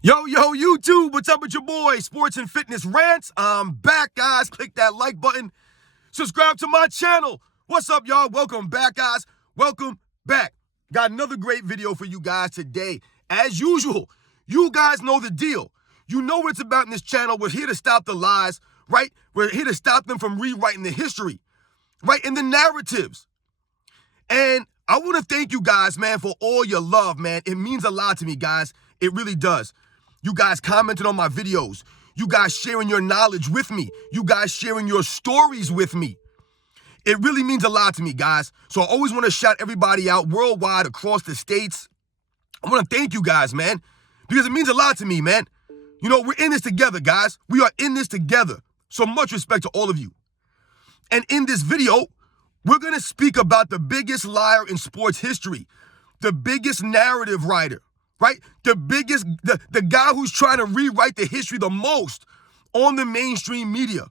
Yo, YouTube, what's up with your boy? Sports and Fitness Rants. I'm back, guys. Click that like button. Subscribe to my channel. What's up, y'all? Welcome back, guys. Welcome back. Got another great video for you guys today. As usual, you guys know the deal. You know what it's about in this channel. We're here to stop the lies, right? We're here to stop them from rewriting the history, right? And the narratives. And I want to thank you guys, man, for all your love, man. It means a lot to me, guys. It really does. You guys commented on my videos. You guys sharing your knowledge with me. You guys sharing your stories with me. It really means a lot to me, guys. So I always want to shout everybody out worldwide, across the states. I want to thank you guys, man, because it means a lot to me, man. You know, we're in this together, guys. We are in this together. So much respect to all of you. And in this video, we're going to speak about the biggest liar in sports history, the biggest narrative writer, right? The guy who's trying to rewrite the history the most on the mainstream media.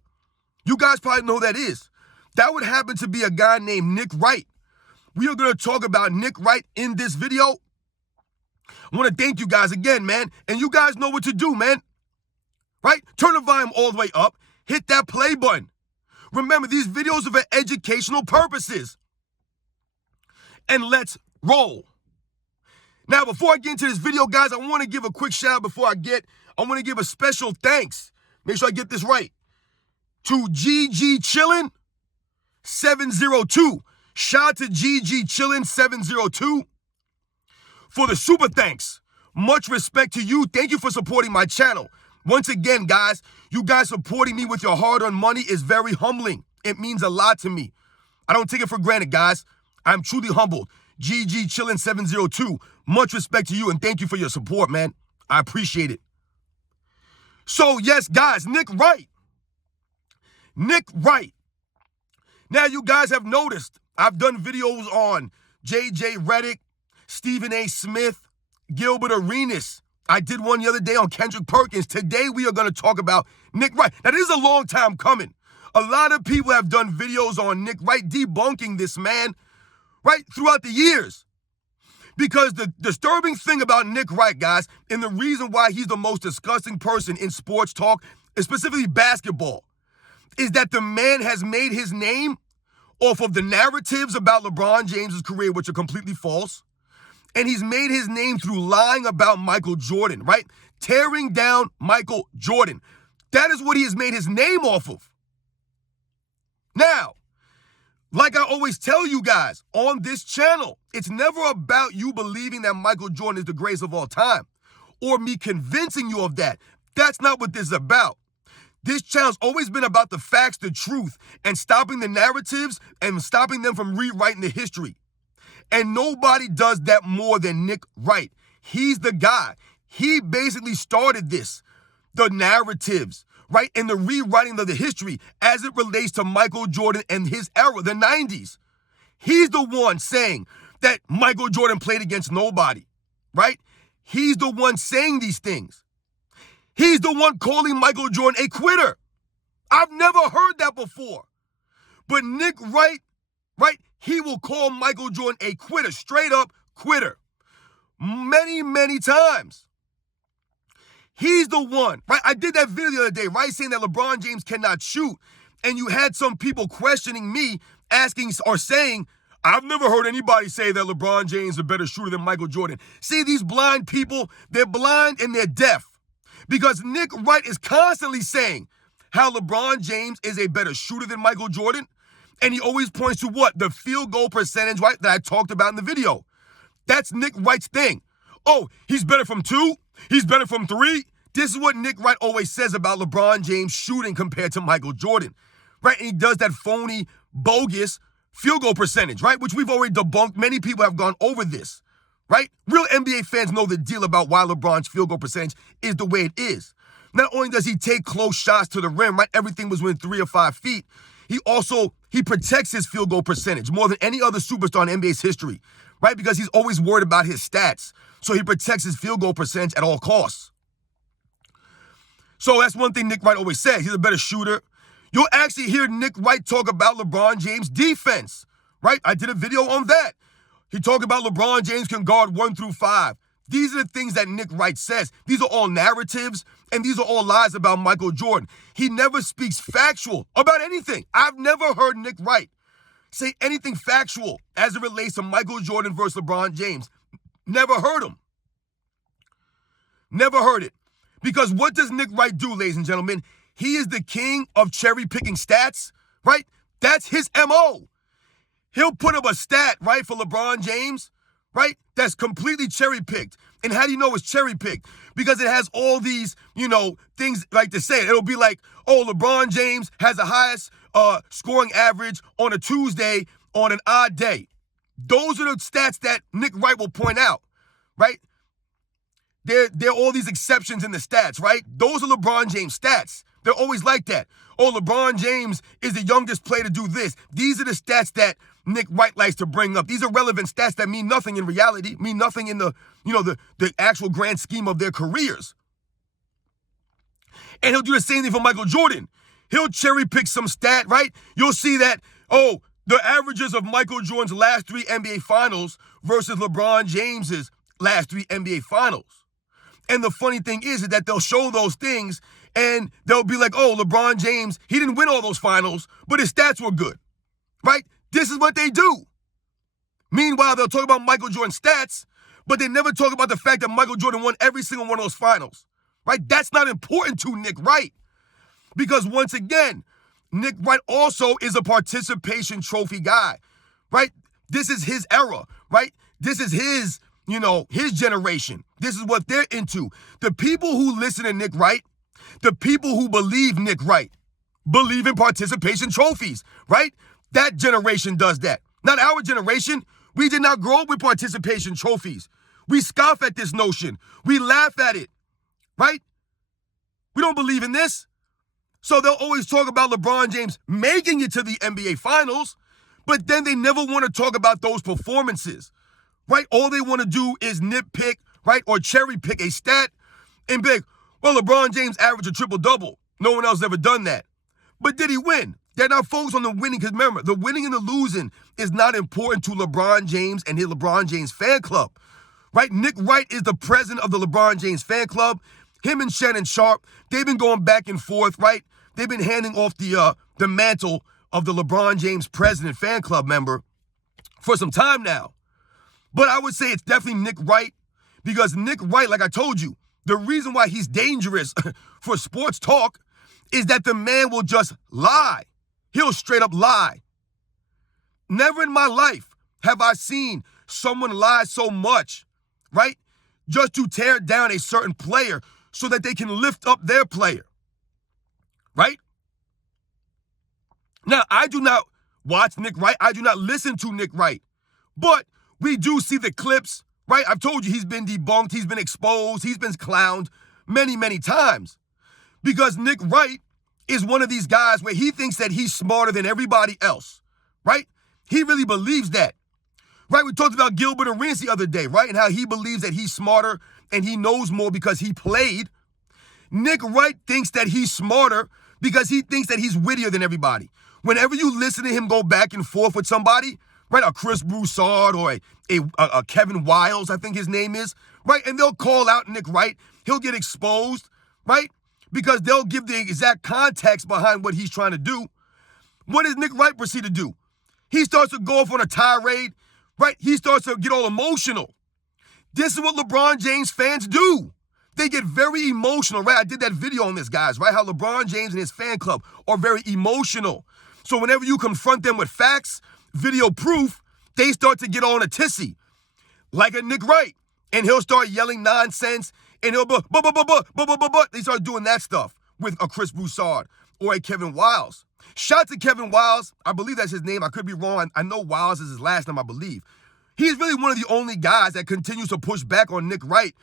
You guys probably know who that is. That would happen to be a guy named Nick Wright. We are going to talk about Nick Wright in this video. I want to thank you guys again, man. And you guys know what to do, man. Right? Turn the volume all the way up. Hit that play button. Remember, these videos are for educational purposes. And let's roll. Now, before I get into this video, guys, I want to give a quick shout out I want to give a special thanks. Make sure I get this right. To GG Chillin 702. Shout out to GG Chillin 702 for the super thanks. Much respect to you. Thank you for supporting my channel. Once again, guys, you guys supporting me with your hard-earned money is very humbling. It means a lot to me. I don't take it for granted, guys. I'm truly humbled. GG Chillin 702. Much respect to you, and thank you for your support, man. I appreciate it. So, yes, guys, Nick Wright. Nick Wright. Now, you guys have noticed I've done videos on J.J. Redick, Stephen A. Smith, Gilbert Arenas. I did one the other day on Kendrick Perkins. Today, we are going to talk about Nick Wright. Now, this is a long time coming. A lot of people have done videos on Nick Wright debunking this man, right, throughout the years. Because the disturbing thing about Nick Wright, guys, and the reason why he's the most disgusting person in sports talk, and specifically basketball, is that the man has made his name off of the narratives about LeBron James's career, which are completely false. And he's made his name through lying about Michael Jordan, right? Tearing down Michael Jordan. That is what he has made his name off of. Now, like I always tell you guys on this channel, it's never about you believing that Michael Jordan is the greatest of all time or me convincing you of that. That's not what this is about. This channel's always been about the facts, the truth, and stopping the narratives and stopping them from rewriting the history. And nobody does that more than Nick Wright. He's the guy. He basically started this, the narratives, right? And the rewriting of the history as it relates to Michael Jordan and his era, the 90s. He's the one saying that Michael Jordan played against nobody, right? He's the one saying these things. He's the one calling Michael Jordan a quitter. I've never heard that before. But Nick Wright, right? He will call Michael Jordan a quitter, straight up quitter. Many, many times. He's the one, right? I did that video the other day, right? Saying that LeBron James cannot shoot. And you had some people questioning me, asking or saying, I've never heard anybody say that LeBron James is a better shooter than Michael Jordan. See, these blind people, they're blind and they're deaf. Because Nick Wright is constantly saying how LeBron James is a better shooter than Michael Jordan. And he always points to what? The field goal percentage, right, that I talked about in the video. That's Nick Wright's thing. Oh, he's better from 2? He's better from 3? This is what Nick Wright always says about LeBron James shooting compared to Michael Jordan, right? And he does that phony, bogus field goal percentage, right? Which we've already debunked. Many people have gone over this, right? Real NBA fans know the deal about why LeBron's field goal percentage is the way it is. Not only does he take close shots to the rim, right? Everything was within 3 or 5 feet. He protects his field goal percentage more than any other superstar in NBA's history, right? Because he's always worried about his stats. So he protects his field goal percentage at all costs. So that's one thing Nick Wright always says. He's a better shooter. You'll actually hear Nick Wright talk about LeBron James' defense, right? I did a video on that. He talked about LeBron James can guard 1 through 5, These are the things that Nick Wright says. These are all narratives, and these are all lies about Michael Jordan. He never speaks factual about anything. I've never heard Nick Wright say anything factual as it relates to Michael Jordan versus LeBron James. Never heard him. Never heard it. Because what does Nick Wright do, ladies and gentlemen? He is the king of cherry-picking stats, right? That's his MO. He'll put up a stat, right, for LeBron James, right, that's completely cherry-picked. And how do you know it's cherry-picked? Because it has all these, things like to say it. It'll be like, oh, LeBron James has the highest scoring average on a Tuesday on an odd day. Those are the stats that Nick Wright will point out, right? There are all these exceptions in the stats, right? Those are LeBron James stats. They're always like that. Oh, LeBron James is the youngest player to do this. These are the stats that Nick Wright likes to bring up. These are relevant stats that mean nothing in reality, mean nothing in the actual grand scheme of their careers. And he'll do the same thing for Michael Jordan. He'll cherry pick some stat, right? You'll see that, oh, the averages of Michael Jordan's last 3 NBA finals versus LeBron James's last 3 NBA finals. And the funny thing is that they'll show those things and they'll be like, oh, LeBron James, he didn't win all those finals, but his stats were good, right? This is what they do. Meanwhile, they'll talk about Michael Jordan's stats, but they never talk about the fact that Michael Jordan won every single one of those finals, right? That's not important to Nick Wright. Because once again, Nick Wright also is a participation trophy guy, right? This is his era, right? This is his, his generation. This is what they're into. The people who listen to Nick Wright, the people who believe Nick Wright, believe in participation trophies, right? That generation does that. Not our generation. We did not grow up with participation trophies. We scoff at this notion. We laugh at it, right? We don't believe in this. So they'll always talk about LeBron James making it to the NBA Finals, but then they never want to talk about those performances, right? All they want to do is nitpick, right, or cherry pick a stat and be like, well, LeBron James averaged a triple-double. No one else ever done that. But did he win? They're not focused on the winning because remember, the winning and the losing is not important to LeBron James and his LeBron James fan club, right? Nick Wright is the president of the LeBron James fan club. Him and Shannon Sharp, they've been going back and forth, right? They've been handing off the mantle of the LeBron James president fan club member for some time now. But I would say it's definitely Nick Wright because Nick Wright, like I told you, the reason why he's dangerous for sports talk is that the man will just lie. He'll straight up lie. Never in my life have I seen someone lie so much, right? Just to tear down a certain player so that they can lift up their player, right? Now, I do not watch Nick Wright. I do not listen to Nick Wright. But we do see the clips, right? I've told you he's been debunked. He's been exposed. He's been clowned many, many times. Because Nick Wright is one of these guys where he thinks that he's smarter than everybody else, right? He really believes that, right? We talked about Gilbert Arenas the other day, right? And how he believes that he's smarter and he knows more because he played. Nick Wright thinks that he's smarter because he thinks that he's wittier than everybody. Whenever you listen to him go back and forth with somebody, right, a Chris Broussard or a Kevin Wiles, I think his name is, right, and they'll call out Nick Wright. He'll get exposed, right, because they'll give the exact context behind what he's trying to do. What does Nick Wright proceed to do? He starts to go off on a tirade, right? He starts to get all emotional. This is what LeBron James fans do. They get very emotional, right? I did that video on this, guys, right? How LeBron James and his fan club are very emotional. So whenever you confront them with facts, video proof, they start to get on a tissy, like a Nick Wright. And he'll start yelling nonsense, and he'll they start doing that stuff with a Chris Broussard or a Kevin Wiles. Shout out to Kevin Wiles. I believe that's his name. I could be wrong. I know Wiles is his last name, I believe. He's really one of the only guys that continues to push back on Nick Wright,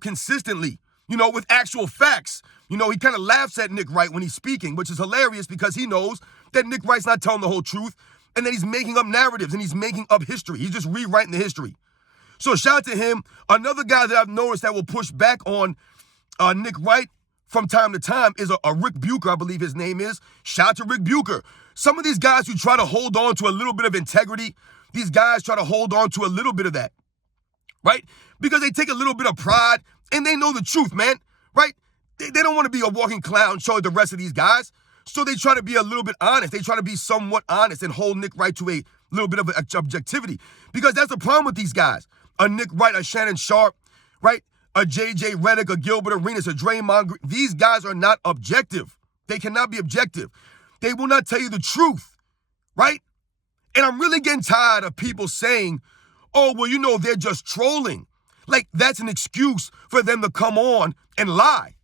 consistently, with actual facts. He kind of laughs at Nick Wright when he's speaking, which is hilarious because he knows that Nick Wright's not telling the whole truth and that he's making up narratives and he's making up history. He's just rewriting the history. So shout out to him. Another guy that I've noticed that will push back on Nick Wright from time to time is a Rick Bucher, I believe his name is. Shout out to Rick Bucher. Some of these guys who try to hold on to a little bit of integrity, these guys try to hold on to a little bit of that, right? Because they take a little bit of pride and they know the truth, man, right? They don't want to be a walking clown show like the rest of these guys. So they try to be a little bit honest. They try to be somewhat honest and hold Nick Wright to a little bit of objectivity. Because that's the problem with these guys. A Nick Wright, a Shannon Sharp, right? A J.J. Redick, a Gilbert Arenas, a Draymond Green. These guys are not objective. They cannot be objective. They will not tell you the truth, right? And I'm really getting tired of people saying, oh, well, you know, they're just trolling. Like, that's an excuse for them to come on and lie.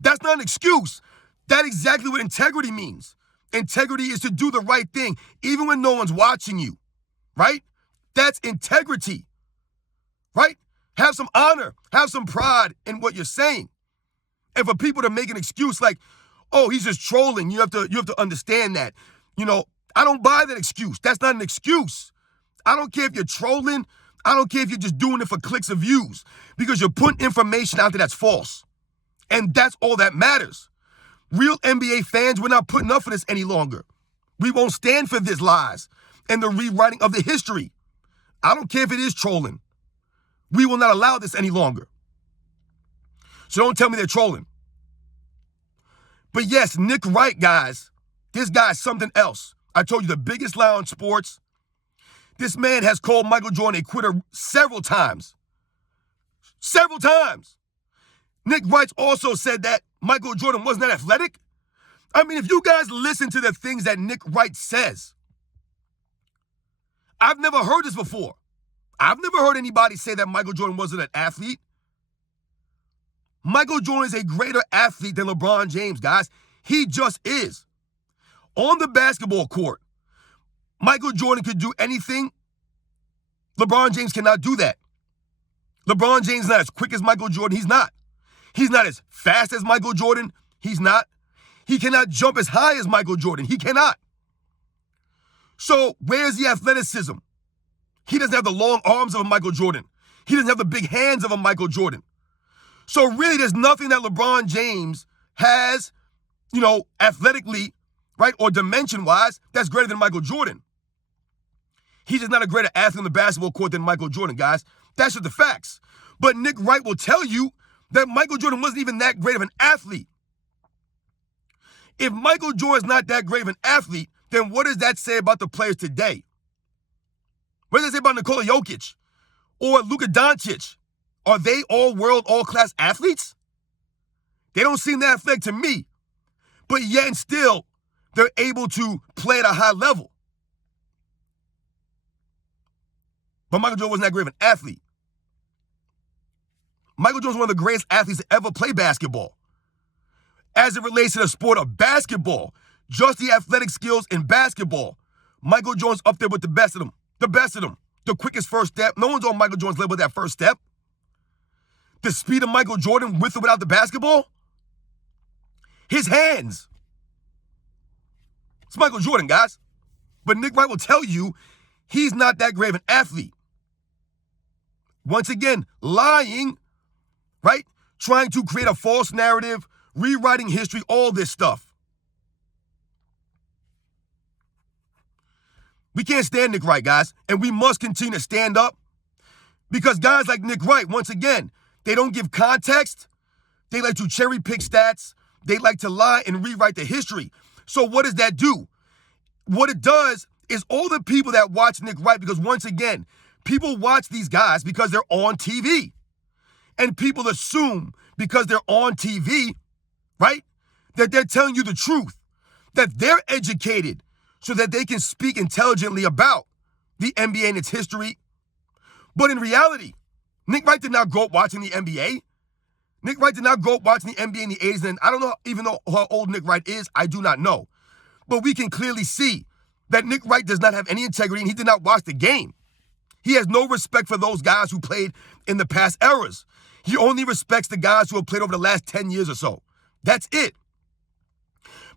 That's not an excuse. That's exactly what integrity means. Integrity is to do the right thing, even when no one's watching you, right? That's integrity, right? Have some honor, have some pride in what you're saying. And for people to make an excuse like, oh, he's just trolling, you have to understand that. You know, I don't buy that excuse. That's not an excuse. I don't care if you're trolling. I don't care if you're just doing it for clicks or views, because you're putting information out there that's false. And that's all that matters. Real NBA fans, we're not putting up for this any longer. We won't stand for this lies and the rewriting of the history. I don't care if it is trolling. We will not allow this any longer. So don't tell me they're trolling. But yes, Nick Wright, guys, this guy's something else. I told you, the biggest lie on sports. This man has called Michael Jordan a quitter several times. Several times. Nick Wright also said that Michael Jordan wasn't that athletic. I mean, if you guys listen to the things that Nick Wright says, I've never heard this before. I've never heard anybody say that Michael Jordan wasn't an athlete. Michael Jordan is a greater athlete than LeBron James, guys. He just is. On the basketball court, Michael Jordan could do anything. LeBron James cannot do that. LeBron James is not as quick as Michael Jordan. He's not. He's not as fast as Michael Jordan. He's not. He cannot jump as high as Michael Jordan. He cannot. So where's the athleticism? He doesn't have the long arms of a Michael Jordan. He doesn't have the big hands of a Michael Jordan. So really, there's nothing that LeBron James has, you know, athletically, right, or dimension-wise, that's greater than Michael Jordan. He's just not a greater athlete on the basketball court than Michael Jordan, guys. That's just the facts. But Nick Wright will tell you that Michael Jordan wasn't even that great of an athlete. If Michael Jordan's not that great of an athlete, then what does that say about the players today? What does that say about Nikola Jokic or Luka Doncic? Are they all world, all-class athletes? They don't seem that athletic to me. But yet and still, they're able to play at a high level. But Michael Jordan wasn't that great of an athlete. Michael Jordan's one of the greatest athletes to ever play basketball. As it relates to the sport of basketball, just the athletic skills in basketball, Michael Jordan's up there with the best of them. The best of them. The quickest first step. No one's on Michael Jordan's level with that first step. The speed of Michael Jordan with or without the basketball. His hands. It's Michael Jordan, guys. But Nick Wright will tell you he's not that great of an athlete. Once again, lying, right? Trying to create a false narrative, rewriting history, all this stuff. We can't stand Nick Wright, guys, and we must continue to stand up because guys like Nick Wright, once again, they don't give context. They like to cherry pick stats. They like to lie and rewrite the history. So what does that do? What it does is all the people that watch Nick Wright, because once again, people watch these guys because they're on TV. And people assume because they're on TV, right, that they're telling you the truth, that they're educated so that they can speak intelligently about the NBA and its history. But in reality, Nick Wright did not grow up watching the NBA. Nick Wright did not grow up watching the NBA in the 80s. And I don't know even know how old Nick Wright is. I do not know. But we can clearly see that Nick Wright does not have any integrity and he did not watch the game. He has no respect for those guys who played in the past eras. He only respects the guys who have played over the last 10 years or so. That's it.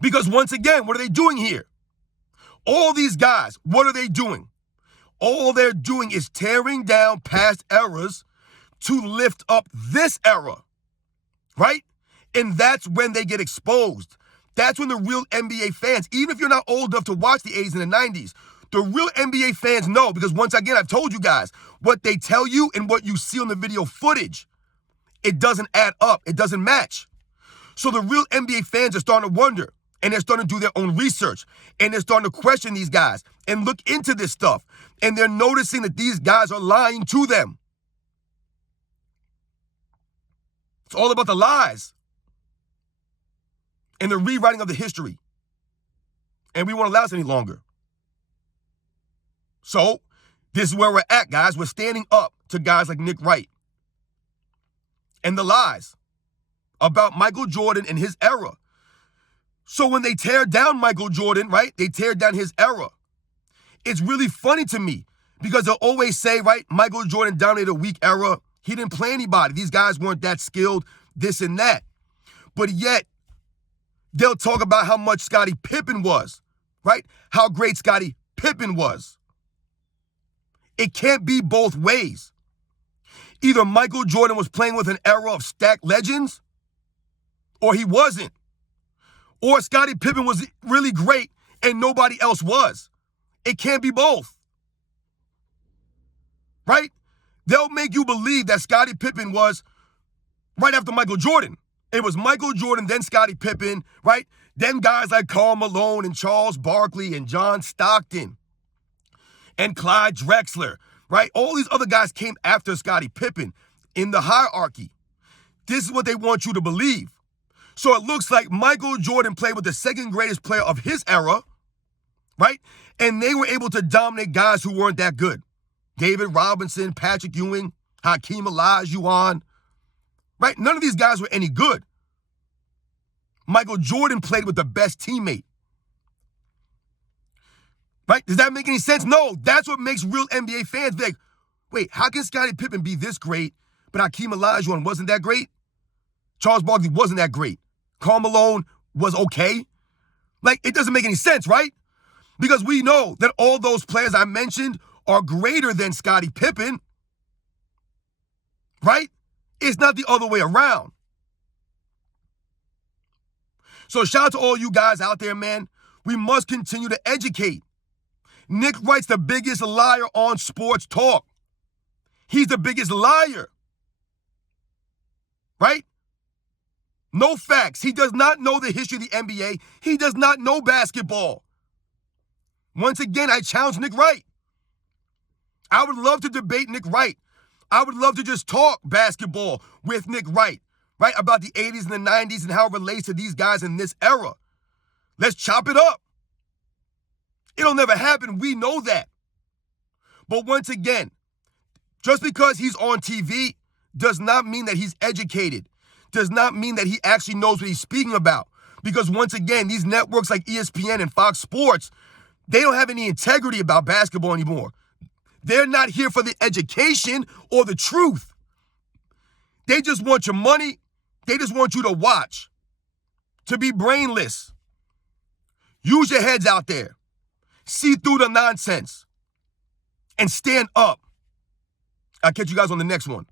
Because once again, what are they doing here? All these guys, what are they doing? All they're doing is tearing down past eras to lift up this era, right? And that's when they get exposed. That's when the real NBA fans, even if you're not old enough to watch the 80s and the 90s, The real NBA fans know, because once again, I've told you guys, what they tell you and what you see on the video footage, it doesn't add up. It doesn't match. So the real NBA fans are starting to wonder, and they're starting to do their own research, and they're starting to question these guys and look into this stuff, and they're noticing that these guys are lying to them. It's all about the lies and the rewriting of the history. And we won't allow this any longer. So this is where we're at, guys. We're standing up to guys like Nick Wright and the lies about Michael Jordan and his era. So when they tear down Michael Jordan, right, they tear down his era. It's really funny to me because they'll always say, right, Michael Jordan dominated a weak era. He didn't play anybody. These guys weren't that skilled, this and that. But yet, they'll talk about how much Scottie Pippen was, right? How great Scottie Pippen was. It can't be both ways. Either Michael Jordan was playing with an era of stacked legends, or he wasn't. Or Scottie Pippen was really great and nobody else was. It can't be both. Right? They'll make you believe that Scottie Pippen was right after Michael Jordan. It was Michael Jordan, then Scottie Pippen, right? Then guys like Karl Malone and Charles Barkley and John Stockton and Clyde Drexler, right? All these other guys came after Scottie Pippen in the hierarchy. This is what they want you to believe. So it looks like Michael Jordan played with the second greatest player of his era, right? And they were able to dominate guys who weren't that good. David Robinson, Patrick Ewing, Hakeem Olajuwon, right? None of these guys were any good. Michael Jordan played with the best teammate. Right? Does that make any sense? No, that's what makes real NBA fans be like, wait, how can Scottie Pippen be this great, but Hakeem Olajuwon wasn't that great? Charles Barkley wasn't that great. Karl Malone was okay. Like, it doesn't make any sense, right? Because we know that all those players I mentioned are greater than Scottie Pippen, right? It's not the other way around. So shout out to all you guys out there, man. We must continue to educate. Nick Wright's the biggest liar on sports talk. He's the biggest liar, right? No facts. He does not know the history of the NBA. He does not know basketball. Once again, I challenge Nick Wright. I would love to debate Nick Wright. I would love to just talk basketball with Nick Wright, right? About the 80s and the 90s and how it relates to these guys in this era. Let's chop it up. It'll never happen. We know that. But once again, just because he's on TV does not mean that he's educated. Does not mean that he actually knows what he's speaking about. Because once again, these networks like ESPN and Fox Sports, they don't have any integrity about basketball anymore. They're not here for the education or the truth. They just want your money. They just want you to watch, to be brainless. Use your heads out there. See through the nonsense and stand up. I'll catch you guys on the next one.